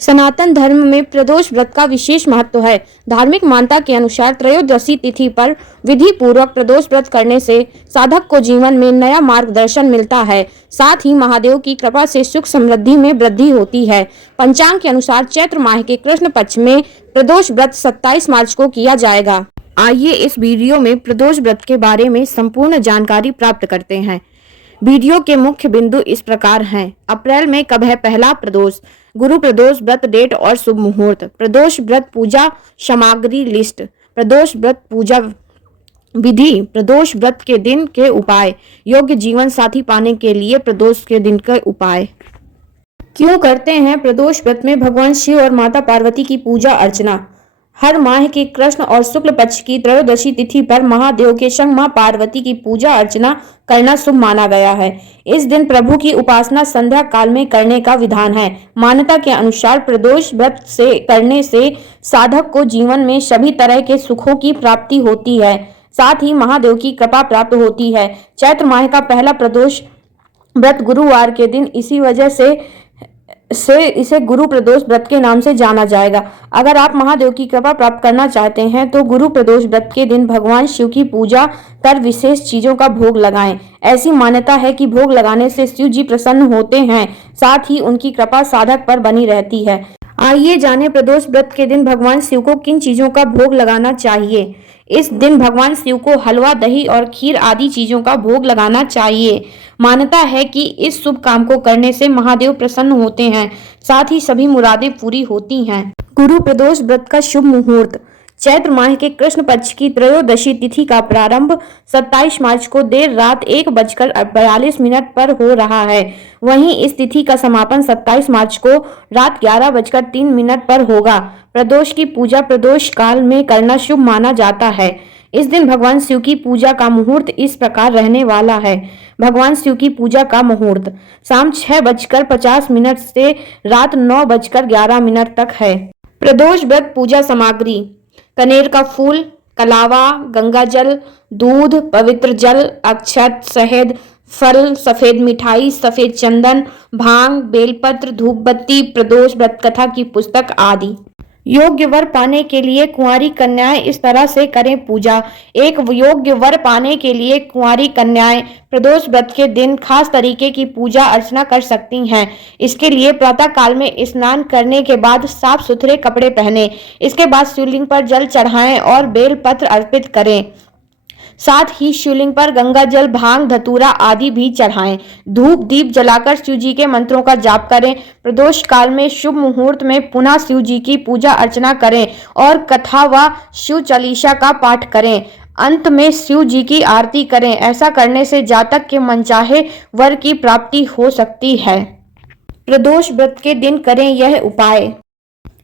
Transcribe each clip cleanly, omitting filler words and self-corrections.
सनातन धर्म में प्रदोष व्रत का विशेष महत्व है। धार्मिक मान्यता के अनुसार त्रयोदशी तिथि पर विधि पूर्वक प्रदोष व्रत करने से साधक को जीवन में नया मार्गदर्शन मिलता है। साथ ही महादेव की कृपा से सुख समृद्धि में वृद्धि होती है। पंचांग के अनुसार चैत्र माह के कृष्ण पक्ष में प्रदोष व्रत 27 मार्च को किया जाएगा। आइए इस वीडियो में प्रदोष व्रत के बारे में संपूर्ण जानकारी प्राप्त करते हैं। वीडियो के मुख्य बिंदु इस प्रकार हैं। अप्रैल में कब है पहला प्रदोष, गुरु प्रदोष व्रत डेट और शुभ मुहूर्त, प्रदोष व्रत पूजा सामग्री लिस्ट, प्रदोष व्रत पूजा विधि, प्रदोष व्रत के दिन के उपाय, योग्य जीवन साथी पाने के लिए प्रदोष के दिन के उपाय। क्यों करते हैं प्रदोष व्रत में भगवान शिव और माता पार्वती की पूजा अर्चना। हर माह के कृष्ण और शुक्ल पक्ष की त्रयोदशी तिथि पर महादेव के संग मां पार्वती की पूजा अर्चना करना शुभ माना गया है। इस दिन प्रभु की उपासना संध्या काल में करने का विधान है। मान्यता के अनुसार प्रदोष व्रत से करने से साधक को जीवन में सभी तरह के सुखों की प्राप्ति होती है, साथ ही महादेव की कृपा प्राप्त होती है। चैत्र माह का पहला प्रदोष व्रत गुरुवार के दिन इसी वजह से इसे गुरु प्रदोष व्रत के नाम से जाना जाएगा। अगर आप महादेव की कृपा प्राप्त करना चाहते हैं तो गुरु प्रदोष व्रत के दिन भगवान शिव की पूजा कर विशेष चीजों का भोग लगाएं। ऐसी मान्यता है कि भोग लगाने से शिव जी प्रसन्न होते हैं, साथ ही उनकी कृपा साधक पर बनी रहती है। आइए जानें प्रदोष व्रत के दिन भगवान शिव को किन चीजों का भोग लगाना चाहिए। इस दिन भगवान शिव को हलवा, दही और खीर आदि चीजों का भोग लगाना चाहिए। मान्यता है कि इस शुभ काम को करने से महादेव प्रसन्न होते हैं, साथ ही सभी मुरादें पूरी होती हैं। गुरु प्रदोष व्रत का शुभ मुहूर्त। चैत्र माह के कृष्ण पक्ष की त्रयोदशी तिथि का प्रारंभ 27 मार्च को देर रात 1:42 पर हो रहा है। वहीं इस तिथि का समापन 27 मार्च को रात 11:03 पर होगा। प्रदोष की पूजा प्रदोष काल में करना शुभ माना जाता है। इस दिन भगवान शिव की पूजा का मुहूर्त इस प्रकार रहने वाला है। भगवान शिव की पूजा का मुहूर्त शाम 6:50 से रात 9:11 तक है। प्रदोष व्रत पूजा सामग्री: कनेर का फूल, कलावा, गंगा जल, दूध, पवित्र जल, अक्षत, शहद, फल, सफेद मिठाई, सफेद चंदन, भांग, बेलपत्र, धूप बत्ती, प्रदोष व्रत कथा की पुस्तक आदि। योग्य वर पाने के लिए कुंवारी कन्याएं इस तरह से करें पूजा। एक योग्य वर पाने के लिए कुंवारी कन्याएं प्रदोष व्रत के दिन खास तरीके की पूजा अर्चना कर सकती हैं। इसके लिए प्रातः काल में स्नान करने के बाद साफ सुथरे कपड़े पहने, इसके बाद शिवलिंग पर जल चढ़ाएं और बेल पत्र अर्पित करें। साथ ही शिवलिंग पर गंगा जल, भांग, धतूरा आदि भी चढ़ाएं। धूप दीप जलाकर शिव जी के मंत्रों का जाप करें। प्रदोष काल में शुभ मुहूर्त में पुनः शिव जी की पूजा अर्चना करें और कथा व शिव चालीसा का पाठ करें। अंत में शिव जी की आरती करें। ऐसा करने से जातक के मनचाहे वर की प्राप्ति हो सकती है। प्रदोष व्रत के दिन करें यह उपाय।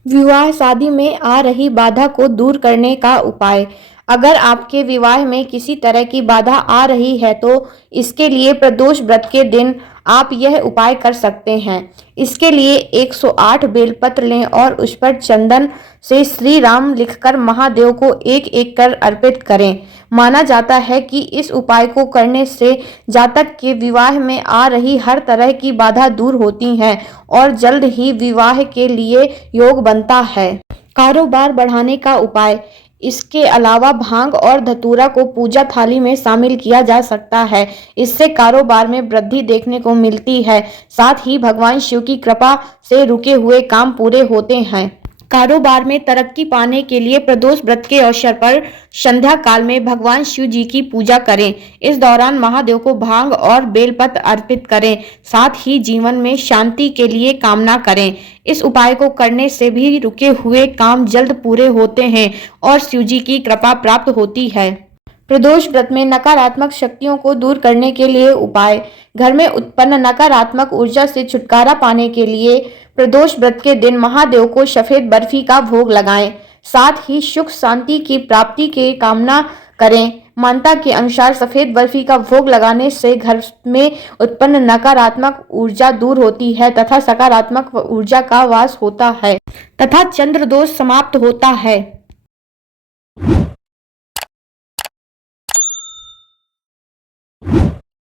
विवाह शादी में आ रही बाधा को दूर करने का उपाय। अगर आपके विवाह में किसी तरह की बाधा आ रही है तो इसके लिए प्रदोष व्रत के दिन आप यह उपाय कर सकते हैं। इसके लिए 108 बेलपत्र लें और उस पर चंदन से श्री राम लिखकर महादेव को एक एक कर अर्पित करें। माना जाता है कि इस उपाय को करने से जातक के विवाह में आ रही हर तरह की बाधा दूर होती है और जल्द ही विवाह के लिए योग बनता है। कारोबार बढ़ाने का उपाय। इसके अलावा भांग और धतूरा को पूजा थाली में शामिल किया जा सकता है। इससे कारोबार में वृद्धि देखने को मिलती है। साथ ही भगवान शिव की कृपा से रुके हुए काम पूरे होते हैं। कारोबार में तरक्की पाने के लिए प्रदोष व्रत के अवसर पर संध्या काल में भगवान शिव जी की पूजा करें। इस दौरान महादेव को भांग और बेलपत्र अर्पित करें। साथ ही जीवन में शांति के लिए कामना करें। इस उपाय को करने से भी रुके हुए काम जल्द पूरे होते हैं और शिव जी की कृपा प्राप्त होती है। प्रदोष व्रत में नकारात्मक शक्तियों को दूर करने के लिए उपाय। घर में उत्पन्न नकारात्मक ऊर्जा से छुटकारा पाने के लिए प्रदोष व्रत के दिन महादेव को सफेद बर्फी का भोग लगाएं। साथ ही सुख शांति की प्राप्ति की कामना करें। मान्यता के अनुसार सफेद बर्फी का भोग लगाने से घर में उत्पन्न नकारात्मक ऊर्जा दूर होती है तथा सकारात्मक ऊर्जा का वास होता है तथा चंद्र दोष समाप्त होता है।